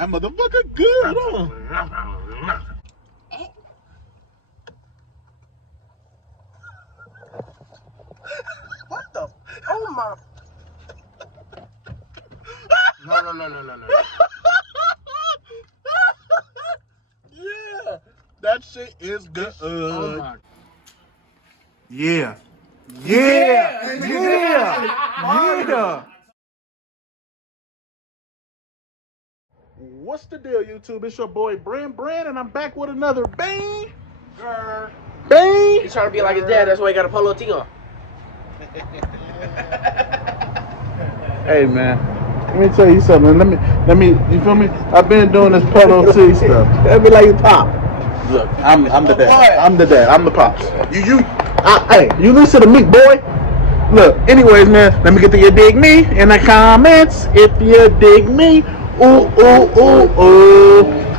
That motherfucker good, huh? What the? Oh my. No. Yeah, that shit is good. Oh my. Yeah. What's the deal, YouTube? It's your boy Brand, and I'm back with another bang. Bang. He's trying to be like his dad. That's why he got a polo tee on. Hey man, let me tell you something. Let me. You feel me? I've been doing this polo tee stuff. That'd be like his pop. Look, I'm the dad. I'm the dad. I'm the pops. Hey, you listen to me, boy. Look, anyways, man, let me get to you dig me in the comments if you dig me. Ooh.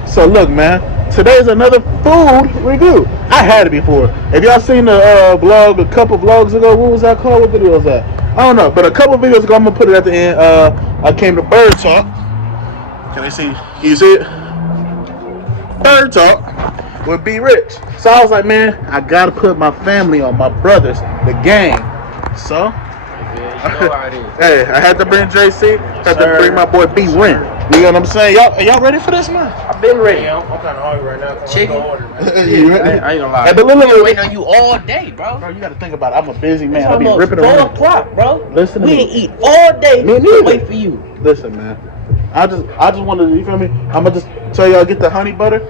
So look, man, today's another food review. I had it before. If y'all seen the vlog a couple vlogs ago, what was that called? What video was that? I don't know, but a couple videos ago, I'm gonna put it at the end. I came to Bird Talk. Can I see? Can you see it? Bird Talk with Be Rich. So I was like, man, I gotta put my family on, my brothers, the gang. So, hey, I had to bring JC, had to bring my boy B Rent. You know what I'm saying? Y'all ready for this, man? I've been ready. Yeah, I'm kind of hungry right now. Chicken? You ready? I ain't gonna lie. Hey, but look, I've been waiting on you all day, bro. Bro, you gotta think about it. I'm a busy man. It's I be almost ripping 4 around. o'clock, bro. Listen to we me. ain't eat all day. Me neither. Wait for you. Listen, man. I just wanted to, you feel me? I'm gonna just tell y'all, get the honey butter.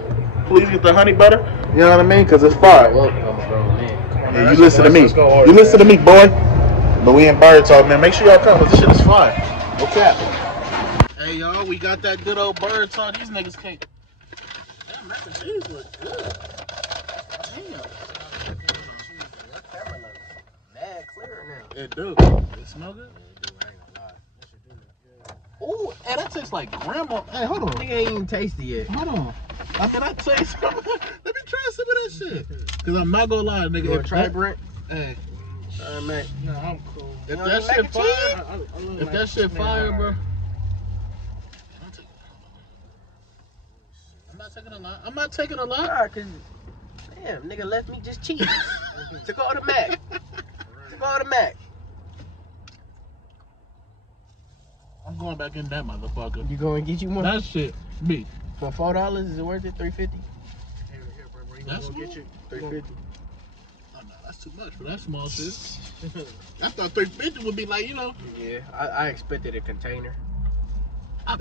Please get the honey butter. You know what I mean? Cause it's fire. Yeah, you listen to me. You listen to me, boy. But we in Bird Talk, man. Make sure y'all come, cause this shit is fire. Okay. Hey, y'all, we got that good old Bird Talk. These niggas can't. Damn, mac and cheese look good. Damn. Mad clear now. It do. It smell good? Ooh, hey, that tastes like grandma. Hey, hold on. Nigga ain't even tasted yet. Hold on. I mean, I taste some. Let me try some of that shit. Cause I'm not gonna lie, nigga. You wanna try, Brent? Hey. Man. No, I'm cool. If You that know, shit mac and fire, cheese? if that shit fire, bro. I'm not taking a lot. Nah, cause damn, nigga left me just cheese. Took all the Mac. I'm going back in that motherfucker. You going to get you one? That shit, me. For $4, is it worth it? $3.50? Here, bro. You That's gonna go get you? $3.50. Oh no, that's too much for that small shit. I thought 350 would be like, you know. Yeah, I expected a container.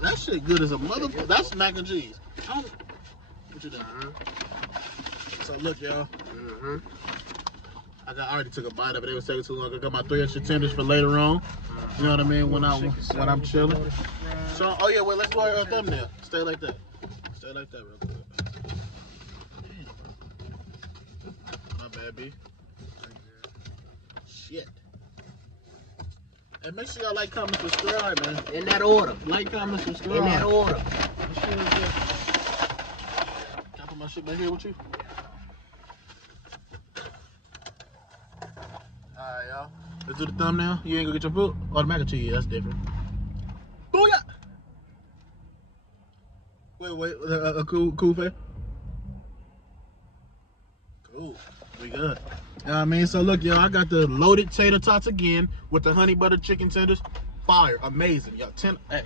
That shit good as a motherfucker. That's mac and cheese. What you doing? So look, y'all. I already took a bite of it. It was taking too long. I got my 3 extra tenders for later on. You know what I mean? When I'm chilling. So, oh yeah, wait. Let's go our thumbnail. Stay like that. Stay like that, real quick. My bad, B. Shit. And make sure y'all like, comment, subscribe, man. In that order. Like, comment, subscribe. In that order. Can I put my shit back here with you? Alright, y'all. Let's do the thumbnail. You ain't gonna get your food? Oh, the mac and cheese. That's different. Booyah! Wait. A cool face? Cool. We good. You know what I mean? So look, y'all, I got the loaded tater tots again with the honey butter chicken tenders. Fire. Amazing. Y'all, hey.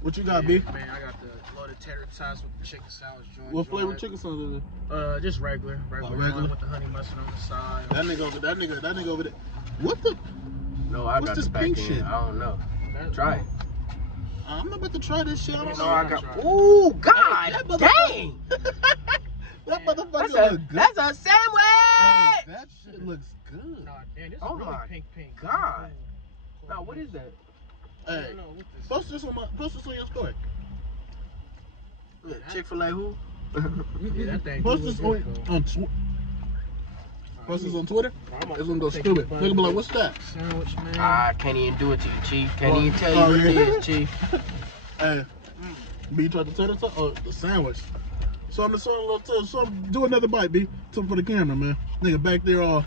What you got, B? Man, I got the loaded tater tots with the chicken sandwich joint. What flavor chicken sandwich is it? Just regular. Regular? Joint with the honey mustard on the side. That nigga over there. What the? No, I What's got this the back pink end. shit? I don't know. Try it. I'm about to try this shit. I don't No, know. I got. Ooh, God, That dang! That motherfucker That's look a good. sandwich. Hey, that shit looks good. Nah, damn, this Oh is really my pink. God. Now what is that? Hey, post this on your story. Chick-fil-A who? Yeah, that thing. Post this on Post this on Twitter. It's gonna go stupid. Nigga be like, what's that? Sandwich, man. I can't even do it to you, Chief. Can't even tell you Oh, what it yeah. is, Chief. Hey, B, you tried the tater tot or the sandwich? So I'm just showing a little. So do another bite, B. For the camera, man. Nigga back there, all.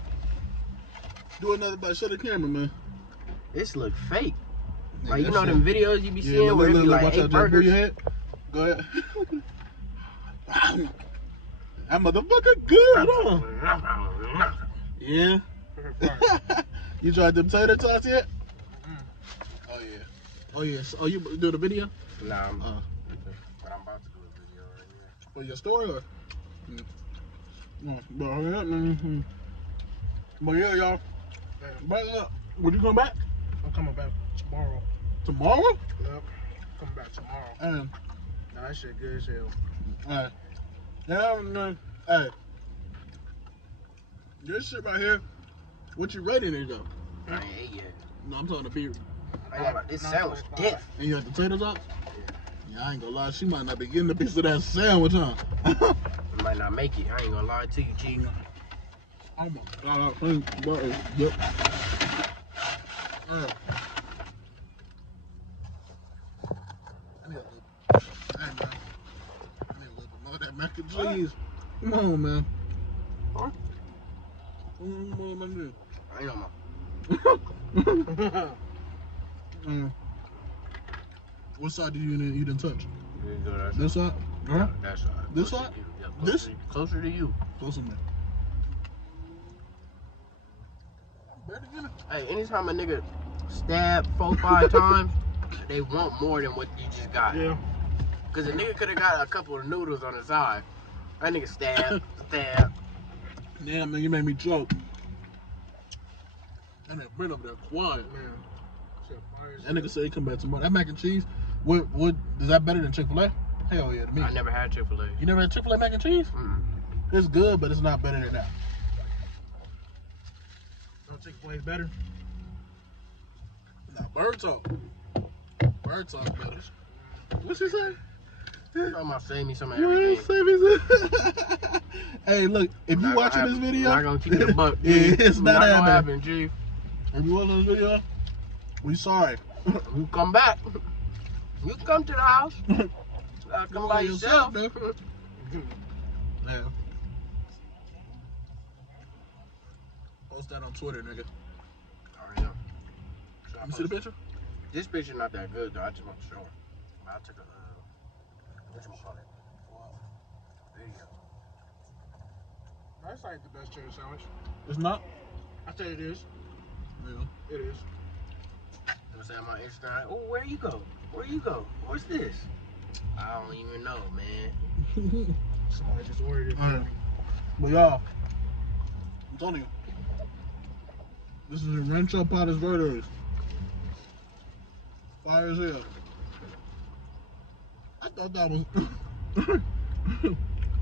Do another bite. Show the camera, man. This look fake. Yeah, Like, you that know shit. them videos you be seeing where it be like watch 8 out, Jay. Pull burgers? your head. Go ahead. That motherfucker good, huh? Yeah. You tried the potato tots yet? Oh yeah. Oh yeah. So, oh, you do the video? Nah, but I'm about to do a video right here. For your story or? But yeah, y'all. But would you come back? I'm coming back tomorrow. Tomorrow? Yep. Coming back tomorrow. Nah, that shit good as hell. Alright. Yeah, no. Hey. This shit right here. What you rating it though? I ain't ate yet. No, I'm talking to beer. This sandwich death. And you got the potatoes up? Yeah, I ain't gonna lie. She might not be getting a piece of that sandwich, huh? I might not make it. I ain't gonna lie to you, G. Oh my god, I think, bro. Yep. I need a little. Hey, man. I need a little bit more of that mac and cheese. Come on, man. Huh? I know, What side do you didn't touch? man. This side? Huh? That side. This side? Yeah, This? Closer to you. Close on there. Better get it. Hey, anytime a nigga stab 4-5 times, they want more than what you just got. Yeah. Cause a nigga could have got a couple of noodles on the side. That nigga stab. Damn, man, you made me choke. That nigga Brent over there quiet. Man. Shit, fire as That nigga said he come back tomorrow. That mac and cheese, what is that better than Chick-fil-A? Hell yeah, to me. I never had Chick-fil-A. You never had Chick-fil-A mac and cheese? It's good, but it's not better than that. Don't Chick-fil-A's better? Nah, Bird Talk. Bird Talk's better. What's she say? I'm gonna save me some of You ain't everything. say me. Hey, look, if you watching this video, I'm not gonna keep it a buck. yeah, it's not gonna happening. happen, G. If you watching this video, we sorry. You come back. You come to the house. You gotta come by yourself. man. Post that on Twitter, nigga. Alright, yeah. You see the picture? This picture not that good though. I just want to show her. I took a whatchamacallit? Video. That's like the best chicken sandwich. It's not? I say it is. Yeah. It is. I'm saying on my Instagram. Oh, where you go? Where you go? What's this? I don't even know, man. Somebody just ordered it for me. But y'all, I'm telling you, this is a Rancho Patas Verdes. Fire as hell. I thought that was.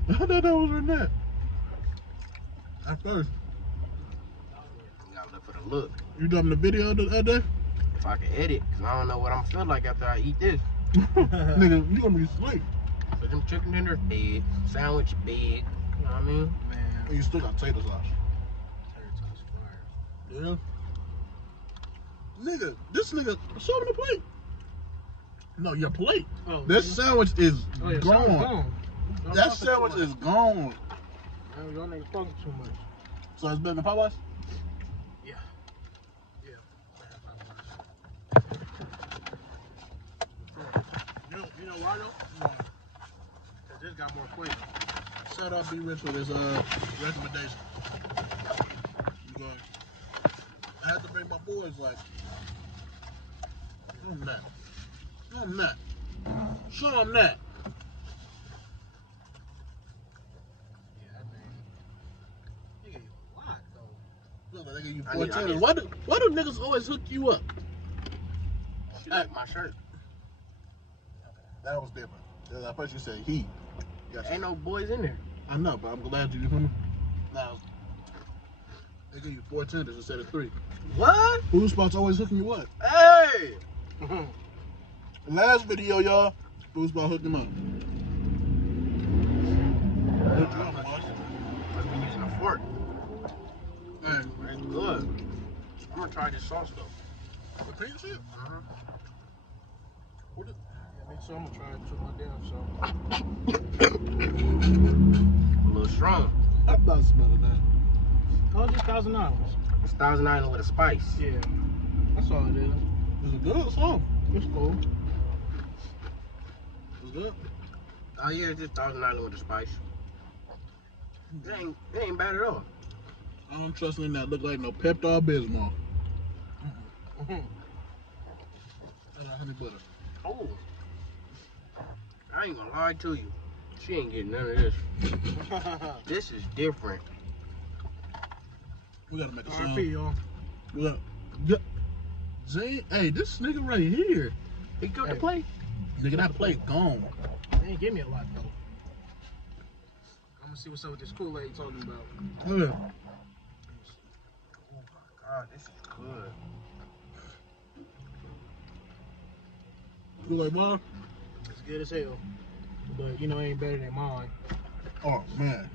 I thought that was Renee. At first. You gotta look for the look. You dropping the video the other day? If I can edit, cause I don't know what I'm feeling like after I eat this. Nigga, you gonna be asleep. So them chicken tenders big, sandwich big. You know what I mean? Man. And you still got tater sauce. Tater tots fire. Yeah. Nigga, this nigga, show him the plate. No, your plate. Oh, This sandwich is yeah, gone. Don't That fuck it sandwich too much. is gone. Man, y'all niggas talking too much. So it's better than Popeyes? Yeah. Yeah. You know why though? Cause this got more flavor. Shout out B Rich for this recommendation. You going? I had to bring my boys like, show them that. Show them that. Show them that. Yeah, that thing. He gave you a lot though. Look, they give you I 4 need- tenders. Why do niggas always hook you up? She like my shirt. That was different. At first you said he. Yes. Ain't no boys in there. I know, but I'm glad you feel me. Now, they give you 4 tenders instead of 3. What? Food Spot's always hooking you up. Hey! Last video, y'all, Food Spot hooked him up. Hooked you up, boss. Must be using a fork. Hey, It's good. I'm gonna try this sauce though. the cream shit? What is Yeah, me too. I'm gonna try it to my damn self. A little strong. I'm not smelling that. Oh, just $1,000. It's 1,009 with a spice. Yeah. That's all it is. Is it good or something? It's cool. It's good. Oh yeah, just Thousand Island with the spice. It ain't bad at all. I don't trust anything that look like no Pepto-Bismol. And honey butter. Oh, I ain't gonna lie to you. She ain't getting none of this. This is different. We gotta make a RP, song. y'all. We gotta, yeah. Zay, hey, this nigga right here. He got Hey. the plate. Nigga, that plate gone. They ain't give me a lot though. I'm gonna see what's up with this Kool-Aid you talking about. Oh, yeah. Oh my god, this is good. You like mine? It's good as hell, but you know it ain't better than mine. Oh, man.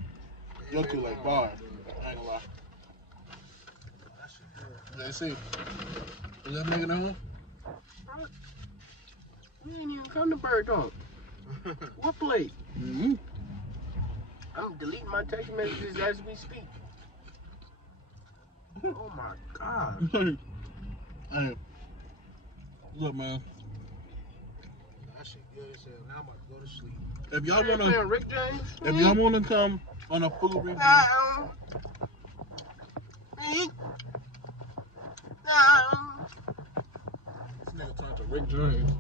Your Ain't two better like than bar. mine. I ain't gonna lie. That shit good. Let's see. Is that nigga down? We ain't even come to Bird Dog. What plate? Mm-hmm. I'm deleting my text messages as we speak. Oh my god. Hey, look, man. That shit good as hell. Now I'm about to go to sleep. If y'all You wanna, playing Rick James? if y'all wanna come on a food review, this nigga turned to Rick James.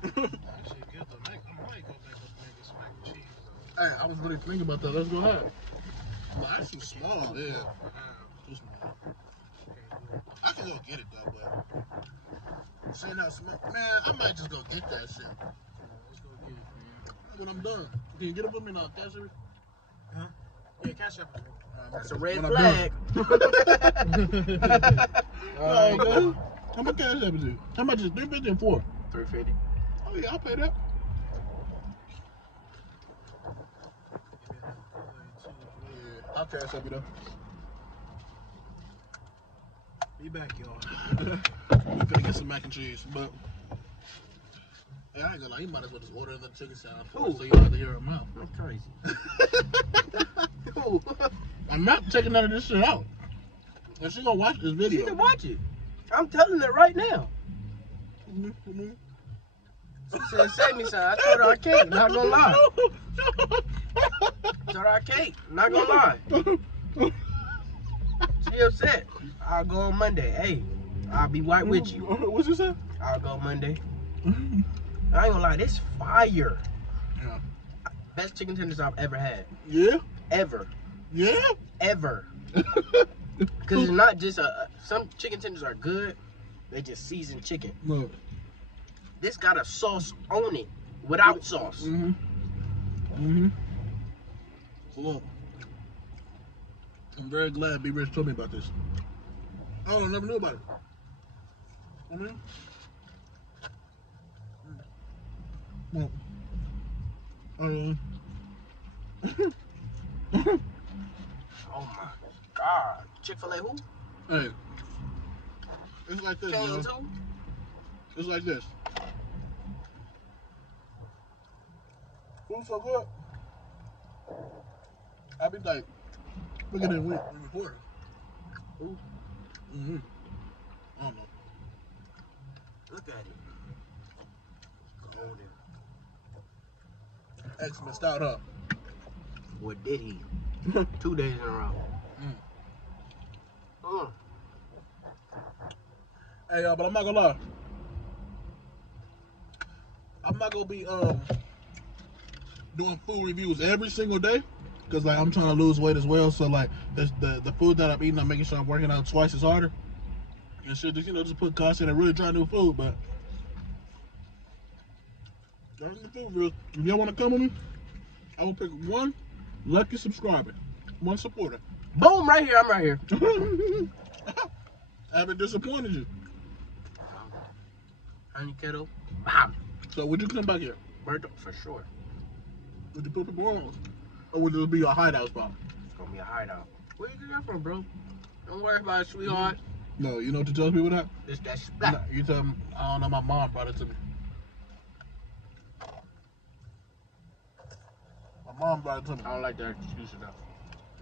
That shit good though. I might go back up and make some mac and cheese though. Hey, I was really thinking about that. Let's go ahead. Well, that's too small, yeah. Too small. I can go get it though, but saying how small, man, I might just go get that shit. Let's go get it, man. When I'm done, can you get it with me now, cash it? Huh? Yeah, cash up. That's a red When I'm flag. Oh, man. How much cash app is it? How much is it? 350 and 4? 350. Oh yeah, I'll pay that. Yeah, I'll cash up you though. Be back, y'all. We finna get some mac and cheese, but hey, I ain't gonna lie, you might as well just order the chicken salad for us so you don't have to hear her mouth. That's crazy. Ooh. I'm not taking none of this shit out. And she gonna watch this She video. can watch it. I'm telling her right now. Mhm. She said, save me some. I told her I can't. Not gonna lie. I told her I can't. Not gonna lie. She upset. I'll go on Monday. Hey, I'll be white with you. What you say? I'll go Monday. I ain't gonna lie. This fire. Yeah. Best chicken tenders I've ever had. Yeah? Ever. Yeah? Ever. Because it's not just some chicken tenders are good. They just seasoned chicken. Look. This got a sauce on it without sauce. Mm-hmm. Mm-hmm. So look. I'm very glad B Rich told me about this. Oh, I never knew about it. Mm-hmm. Well, Oh my god. Chick-fil-A who? hey. It's like this, Cane's yo. who? It's like this. Food so good. I be like, look at it, we recording. Who? Mm-hmm. I don't know. Look at it. Golden. X missed out, huh? What did he? 2 days in a row. Hey, y'all, but I'm not gonna lie. I'm not gonna be doing food reviews every single day, cause like I'm trying to lose weight as well. So like the food that I'm eating, I'm making sure I'm working out twice as harder. And shit, just, you know, just put content and really try new food. But that's the food real. If y'all want to come with me, I will pick one lucky subscriber, one supporter. Boom, right here. I'm right here. I haven't disappointed you. Honey kettle. Bam. So would you come back here? Bird dog for sure. Would you put people on? Or would it be a hideout spot? It's gonna be a hideout. Where you get that from, bro? Don't worry about it, sweetheart. No, you know what to tell people that? This that shit. Nah, you tell them, I don't know, my mom brought it to me. My mom brought it to me. I don't like that excuse enough.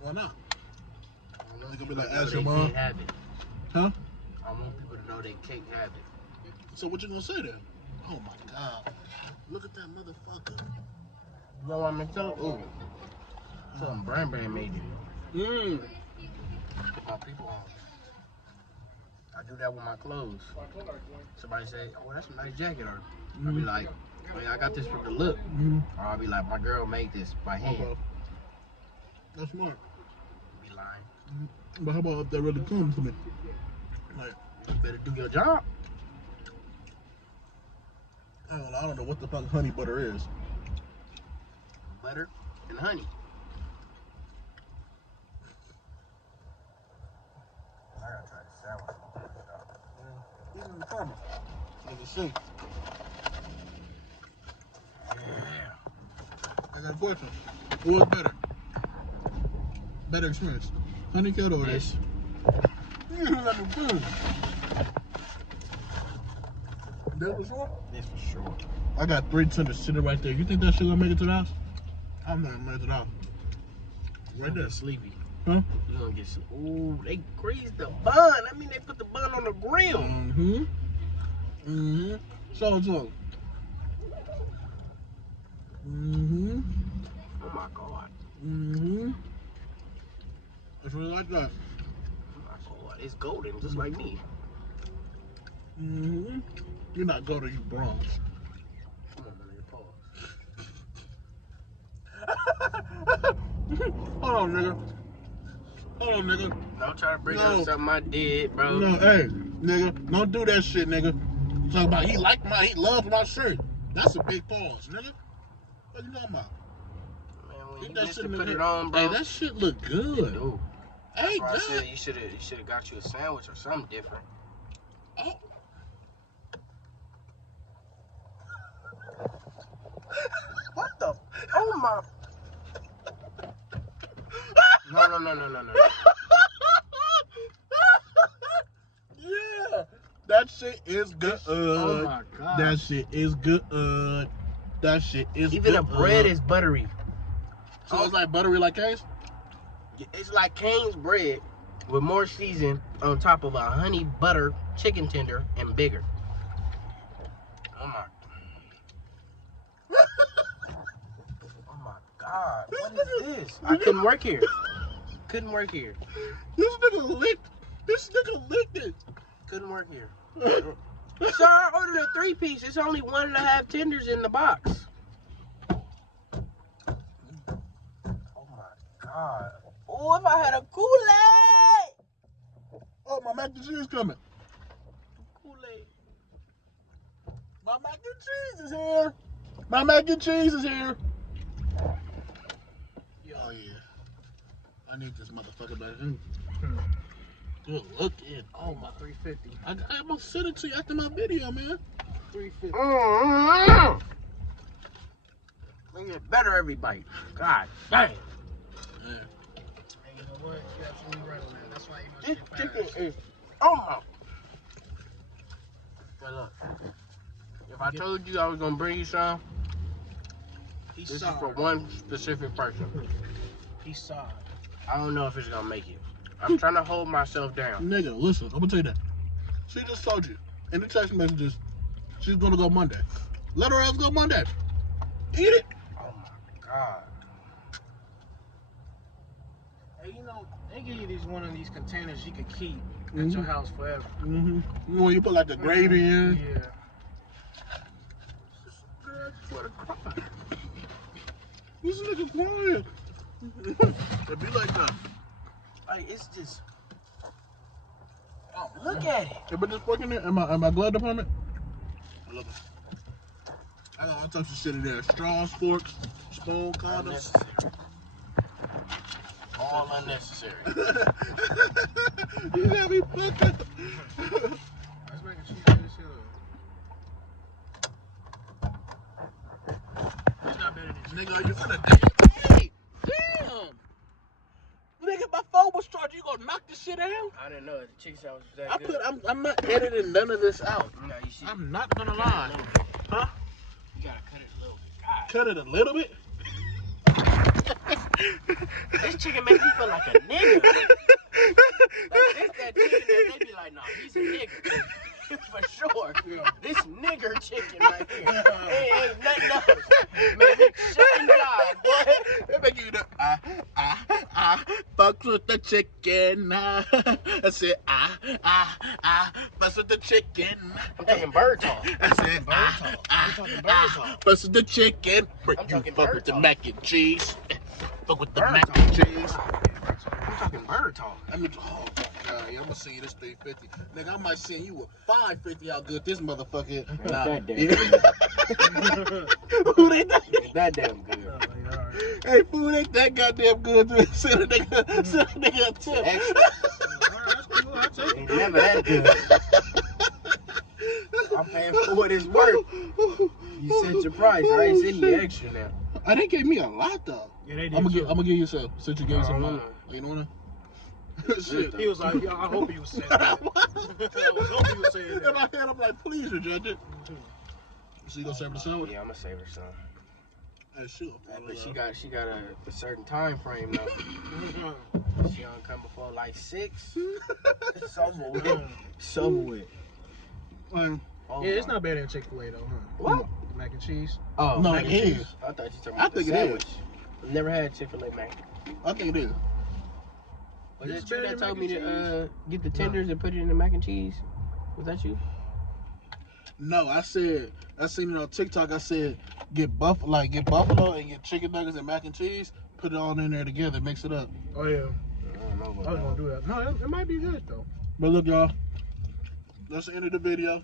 Why not? They're gonna be like, ask your mom. Can't have it. Huh? I want people to know they can't have it. So what you gonna say then? Oh my God. Look at that motherfucker. You know what I'm telling you? Something Brand made it. Mmm. Put my people on. I do that with my clothes. Somebody say, oh, that's a nice jacket. Or I'll be like, oh, yeah, I got this from the look. Or I'll be like, my girl made this by hand. Okay. That's smart. Be lying. But how about if that really comes to me? Like, You better do your job. I don't know what the fuck honey butter is. Butter and honey. I gotta try the sandwich. Even in the farmer. Let me see. Yeah. I got a question. What's better? Better experience. Honey cut or this? Let me see. This for sure? This for sure. I got 3 tenders sitting right there. You think that shit gonna make it to the house? I'm not gonna make it to the house. Right there. Get sleepy. Huh? You're gonna get sleepy. Ooh, they greased the bun. I mean, they put the bun on the grill. Mm-hmm. Mm-hmm. So. Mm-hmm. Oh my god. Mm-hmm. It's really like that. Oh my god. It's golden, just like me. Mm-hmm. You're not golden, you bronze. Come on, man, pause. Hold on, nigga. Hold on, nigga. Don't try to bring No. up something I did, bro. No, hey, nigga, don't do that shit, nigga. Talk about he loves my shirt. That's a big pause, nigga. What you talking about? Man, when Keep you that missed shit to in put the- it on, bro. Hey, that shit look good. Dude. Hey, That's why I God. said you should have got you a sandwich or something different. Oh. What the? Oh my. No. Yeah, that shit is good. Oh my god. That shit is good. That shit is Even good. the bread is buttery. So it's like buttery like Cane's? It's like Cane's bread with more season on top of a honey butter chicken tender and bigger. Oh my. Oh my god. What is this? I couldn't work here. Couldn't work here. This nigga licked it. Couldn't work here. Sir, I ordered a 3-piece. It's only 1.5 tenders in the box. Oh my god. Oh, if I had a Kool-Aid. Oh, my mac and cheese coming. Kool-Aid. My mac and cheese is here. My mac and cheese is here. Oh, yeah. I need this motherfucker back in. Good looking. Oh, my 350. I'm gonna send it to you after my video, man. 350. Make it better every bite. God damn. Yeah. Hey, you know what? You're absolutely right on that. That's why you This must get chicken fast. is. Oh my. Hey, look. If I told you I was gonna bring you some, He's this is sorry. for one specific person. He's sorry. I don't know if it's gonna make it. I'm trying to hold myself down. Nigga, listen, I'm gonna tell you that. She just told you in the text messages she's gonna go Monday. Let her ass go Monday. Eat it. Oh my god. Hey, you know, they give you one of these containers you can keep at your house forever. Mm-hmm. When you put like the gravy in. Yeah. This nigga quiet. It be like that. Like, it's just. Oh, look at it. Hey, but just working in my glove department. I love it. I got all types of shit in there. Straws, forks, spoon, condoms. Unnecessary. All unnecessary. You got me fucked up. Let's make a cheese in this shit up. It's not better than Nigga, you finna hey, damn. Nigga, my phone was charged. You gonna knock this shit out? I didn't know the chicken sandwich was that good. I'm not editing none of this out. No, you see. I'm not gonna lie. Huh? You gotta cut it a little bit. God. Cut it a little bit. This chicken makes me feel like a nigga. Like, this that chicken that they be like, nah, he's a nigga. For sure. This nigger chicken right here. Ain't nothing else. Man, you chicken God, boy. They make you the fucks with the chicken. I said fucks with the chicken. I'm talking bird talk. I said fucks with the chicken. But you talking fuck bird with the talk. mac and cheese. Fuck with the Bird mac talk. and cheese. I'm talking bird talk. I mean, oh my God, I'm gonna send you this 350. Nigga, I might send you a 550 how good this motherfucker. Nah, that damn good. Who they think? that damn good. Hey, fool, ain't that goddamn good to send a nigga a tip. Extra. Ain't never that good. I'm paying for what it's worth. You set your price. I ain't sending you extra now. Oh, they gave me a lot though. Yeah, they did. I'm gonna give you some. Since you gave me some money. know. You know what? Shit. He was like, I hope he was saying that. I was hoping he was saying In that. my head, I'm like, please reject it. So you gonna serve the sandwich? Yeah, I'm gonna save her some. Hey, shoot. But she got a certain time frame though. She don't come before like 6. It's over with. It's over with. Um, Oh, Yeah, it's not better than Chick-fil-A though, huh? What? Mac and cheese. Oh, No, mac it and cheese. is. I thought you talking I about the think it is. sandwich. Never had Chick-fil-A mac. I think it is. Was It's it you better that than told mac me and to get the tenders and put it in the mac and cheese? Was that you? No, I seen it on TikTok. I said get buffalo and get chicken nuggets and mac and cheese. Put it all in there together, mix it up. Oh yeah, I don't know I was about gonna do that. No, it might be good though. But look, y'all, that's the end of the video.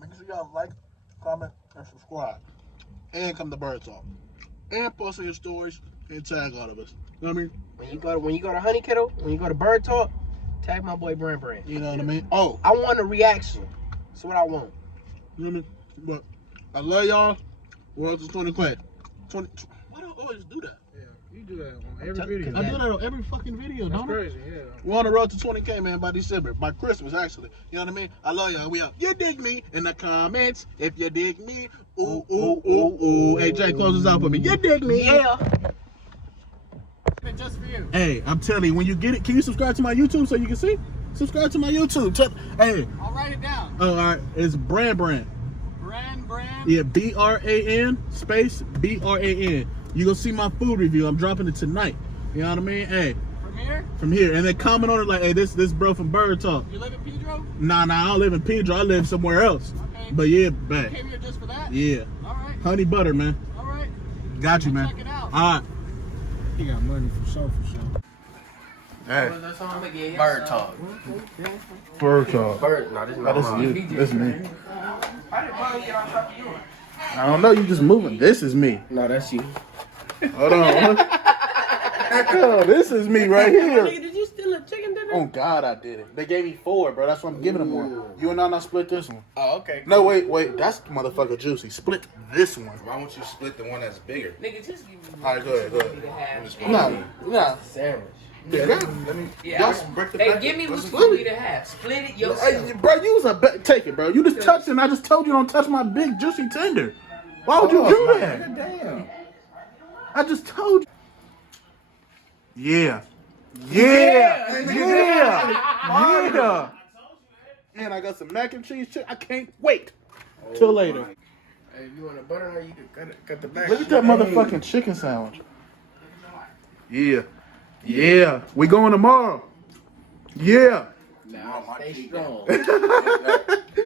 Make sure y'all like, comment, and subscribe. And come to Bird Talk. And post in your stories and tag all of us. You know what I mean? When you go to Honey Kettle, when you go to Bird Talk, tag my boy Brand. You know what I mean? Oh, I want a reaction. That's what I want. you know what I mean? But I love y'all. World to 20K. 20. Why do I always do that? Yeah, you do that on every Tell- video. I do that on every fucking video, That's don't I? crazy. Yeah. We're on the road to 20K, man, by December. By Christmas, actually. You know what I mean? I love y'all. We out. You dig me in the comments. If you dig me. Ooh, ooh, ooh, ooh. Hey, Jay, close this out for me. You dig me. Yeah. Just for you. Hey, I'm telling you, when you get it, can you subscribe to my YouTube so you can see? Subscribe to my YouTube. Hey. I'll write it down. Oh, all right. It's Brand. Brand. Yeah, BRAN space BRAN. You gonna see my food review. I'm dropping it tonight. You know what I mean? Hey, From here? from here, and then comment on it like, hey, this bro from Bird Talk. You live in Pedro? Nah, I don't live in Pedro. I live somewhere else. Okay. But yeah, back. Came here just for that? Yeah, All right. honey butter, man. All right. Got you, man. Check it out. All right. He got money for sure. Hey, Bird Talk. Bird Talk. Bird. No, this is Oh, not this is mine. you. This is me. How did mine get on top of yours? I don't know. You just moving. This is me. No, that's you. Hold on. Oh, this is me right here. Did you steal a chicken dinner? Oh God, I did it. They gave me 4, bro. That's why I'm giving them one. You and I split this one. Oh, okay. No, wait. That's motherfucker juicy. Split this one. Why won't you split the one that's bigger? Nigga, just give me All right, go ahead. half. Nah. Sandwich. Yeah, let me. Yeah, Y'all break the hey, packet. give me Let's what split you it. need to have. Split it Hey, yourself. bro, you was take it, bro. You just touched it, and I just told you don't touch my big juicy tender. Why would you do that? Damn. I just told you. Yeah. And I got some mac and cheese. I can't wait till later. Hey, if you want a butter, how you can cut the back. Look at that motherfucking chicken sandwich. Yeah. We going tomorrow. Yeah. Nah, stay strong.